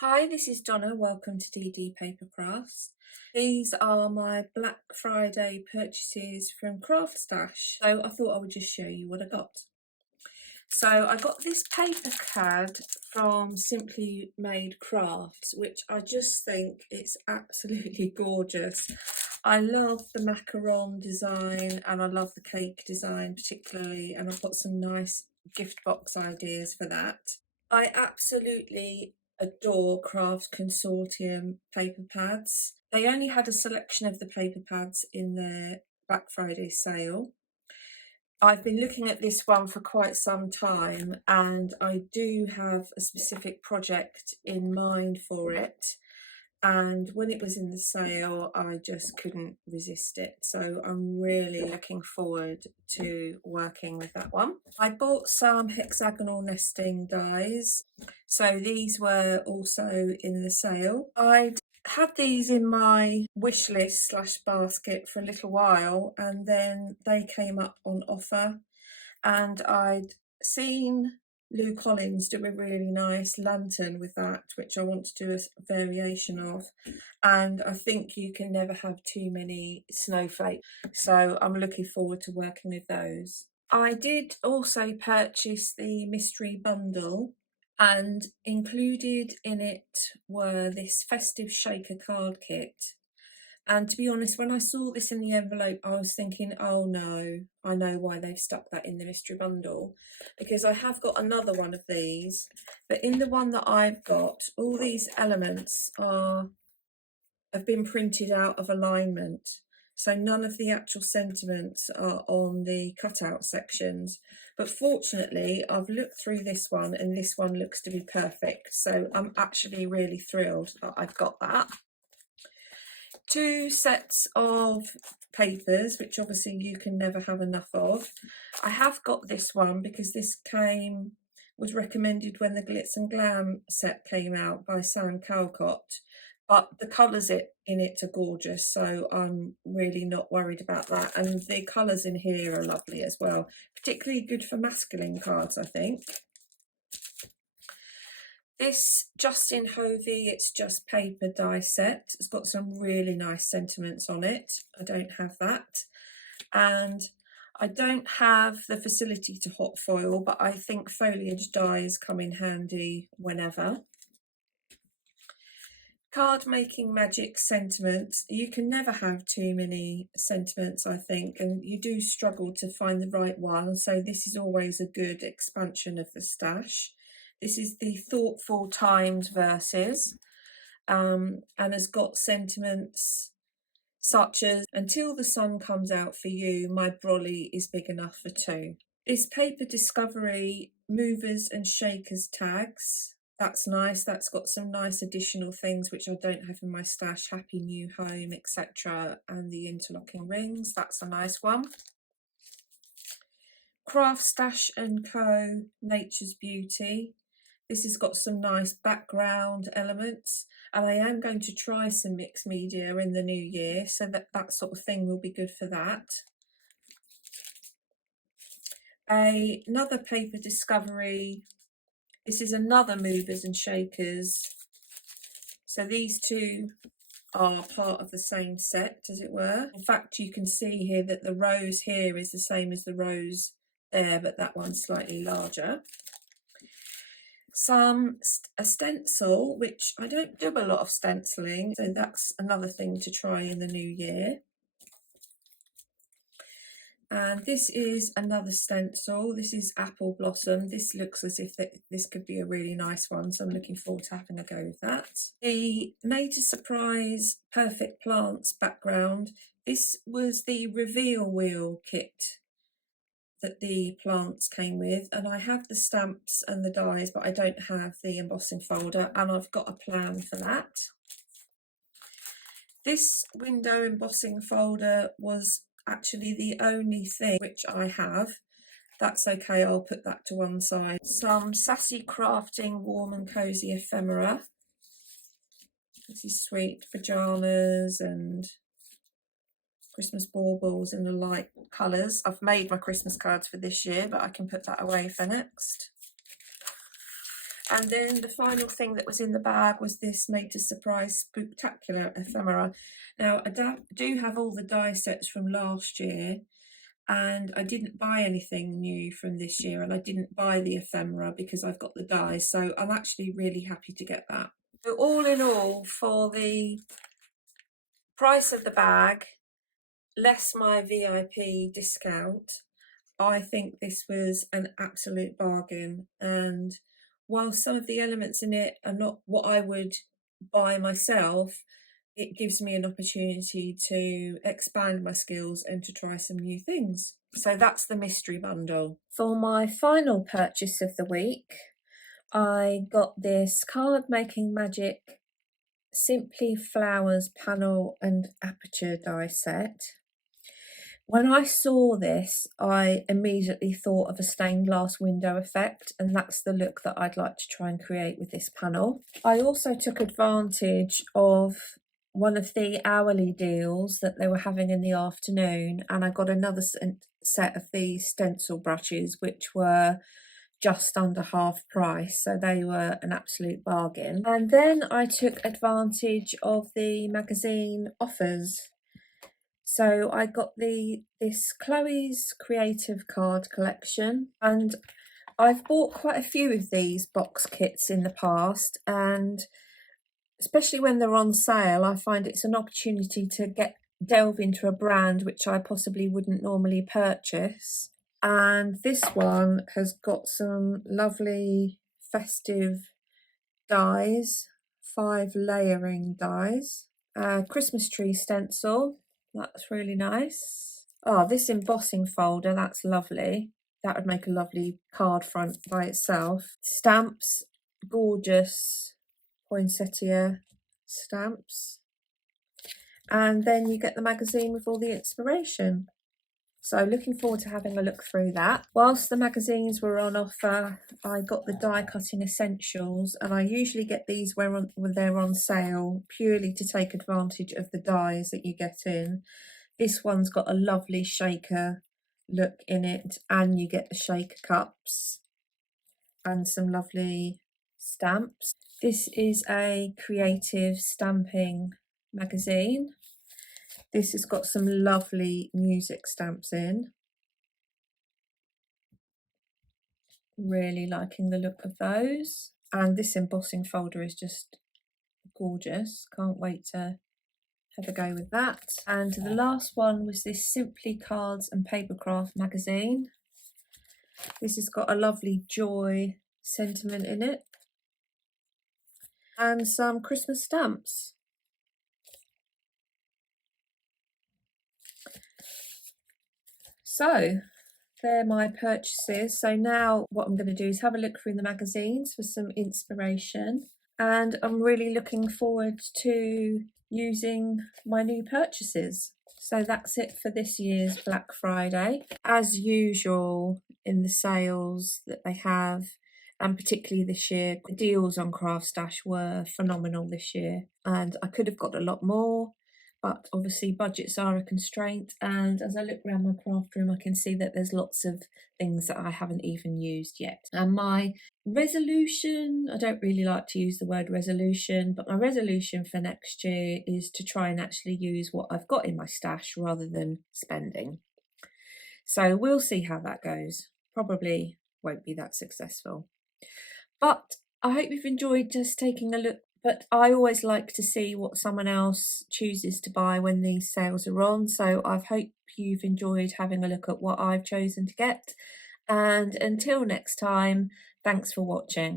Hi, this is Donna. Welcome to DD Paper Crafts. These are my Black Friday purchases from Craft Stash. So I thought I would just show you what I got. So I got this paper card from Simply Made Crafts, which I just think it's absolutely gorgeous. I love the macaron design and I love the cake design particularly, and I've got some nice gift box ideas for that. I absolutely adore Craft Consortium paper pads. They only had a selection of the paper pads in their Black Friday sale. I've been looking at this one for quite some time and I do have a specific project in mind for it. And when it was in the sale, I just couldn't resist it. So I'm really looking forward to working with that one. I bought some hexagonal nesting dies. So these were also in the sale. I'd had these in my wish list / basket for a little while, and then they came up on offer, and I'd seen Lou Collins do a really nice lantern with that, which I want to do a variation of, and I think you can never have too many snowflakes, so I'm looking forward to working with those. I did also purchase the mystery bundle, and included in it were this festive shaker card kit. And to be honest, when I saw this in the envelope, I was thinking, oh no, I know why they've stuck that in the mystery bundle, because I have got another one of these, but in the one that I've got, all these elements have been printed out of alignment. So none of the actual sentiments are on the cutout sections. But fortunately, I've looked through this one and this one looks to be perfect. So I'm actually really thrilled that I've got that. Two sets of papers, which obviously you can never have enough of. I have got this one because this was recommended when the Glitz and Glam set came out by Sam Calcott, but the colours in it are gorgeous, so I'm really not worried about that. And the colours in here are lovely as well, particularly good for masculine cards, I think. This Justin Hovey, it's just paper die set. It's got some really nice sentiments on it. I don't have that. And I don't have the facility to hot foil, but I think foliage dies come in handy whenever. Card making magic sentiments. You can never have too many sentiments, I think, and you do struggle to find the right one. So this is always a good expansion of the stash. This is the Thoughtful Times verses, and has got sentiments such as, until the sun comes out for you, my brolly is big enough for two. This Paper Discovery movers and shakers tags. That's nice. That's got some nice additional things which I don't have in my stash. Happy New Home, etc. And the interlocking rings. That's a nice one. Craft Stash & Co. Nature's Beauty. This has got some nice background elements, and I am going to try some mixed media in the new year, so that sort of thing will be good for that. Another Paper Discovery. This is another movers and shakers. So these two are part of the same set, as it were. In fact, you can see here that the rose here is the same as the rose there, but that one's slightly larger. A stencil, which I don't do a lot of stenciling, so that's another thing to try in the new year. And this is another stencil. This is Apple Blossom. This looks as if this could be a really nice one, so I'm looking forward to having a go with that. The Made to Surprise Perfect Plants background. This was the reveal wheel kit that the plants came with, and I have the stamps and the dies, but I don't have the embossing folder, and I've got a plan for that. This window embossing folder was actually the only thing which I have. That's okay, I'll put that to one side. Some Sassy Crafting Warm and Cozy Ephemera. This is sweet pajamas and Christmas baubles in the light colours. I've made my Christmas cards for this year, but I can put that away for next. And then the final thing that was in the bag was this Made to Surprise Spooktacular ephemera. Now, I do have all the die sets from last year, and I didn't buy anything new from this year, and I didn't buy the ephemera because I've got the dies, so I'm actually really happy to get that. So all in all, for the price of the bag, less my VIP discount, I think this was an absolute bargain. And while some of the elements in it are not what I would buy myself, it gives me an opportunity to expand my skills and to try some new things. So that's the mystery bundle. For my final purchase of the week, I got this Card Making Magic Simply Flowers panel and aperture die set. When I saw this, I immediately thought of a stained glass window effect, and that's the look that I'd like to try and create with this panel. I also took advantage of one of the hourly deals that they were having in the afternoon, and I got another set of these stencil brushes, which were just under half price, so they were an absolute bargain. And then I took advantage of the magazine offers. So I got this Chloe's Creative Card Collection, and I've bought quite a few of these box kits in the past, and especially when they're on sale, I find it's an opportunity to delve into a brand which I possibly wouldn't normally purchase. And this one has got some lovely festive dies, 5 layering dies, Christmas tree stencil. That's really nice. Oh, this embossing folder, that's lovely. That would make a lovely card front by itself. Stamps, gorgeous poinsettia stamps. And then you get the magazine with all the inspiration. So looking forward to having a look through that. Whilst the magazines were on offer, I got the die cutting essentials, and I usually get these when they're on sale purely to take advantage of the dies that you get in. This one's got a lovely shaker look in it, and you get the shaker cups and some lovely stamps. This is a creative stamping magazine. This has got some lovely music stamps in. Really liking the look of those. And this embossing folder is just gorgeous. Can't wait to have a go with that. And the last one was this Simply Cards and Papercraft magazine. This has got a lovely joy sentiment in it. And some Christmas stamps. So they're my purchases. So now what I'm going to do is have a look through the magazines for some inspiration, and I'm really looking forward to using my new purchases. So that's it for this year's Black Friday. As usual in the sales that they have, and particularly this year, the deals on Craft Stash were phenomenal this year, and I could have got a lot more. But obviously budgets are a constraint, and as I look around my craft room I can see that there's lots of things that I haven't even used yet. And my resolution, I don't really like to use the word resolution, but my resolution for next year is to try and actually use what I've got in my stash rather than spending. So we'll see how that goes. Probably won't be that successful. But I hope you've enjoyed just taking a look. But I always like to see what someone else chooses to buy when these sales are on. So I hope you've enjoyed having a look at what I've chosen to get. And until next time, thanks for watching.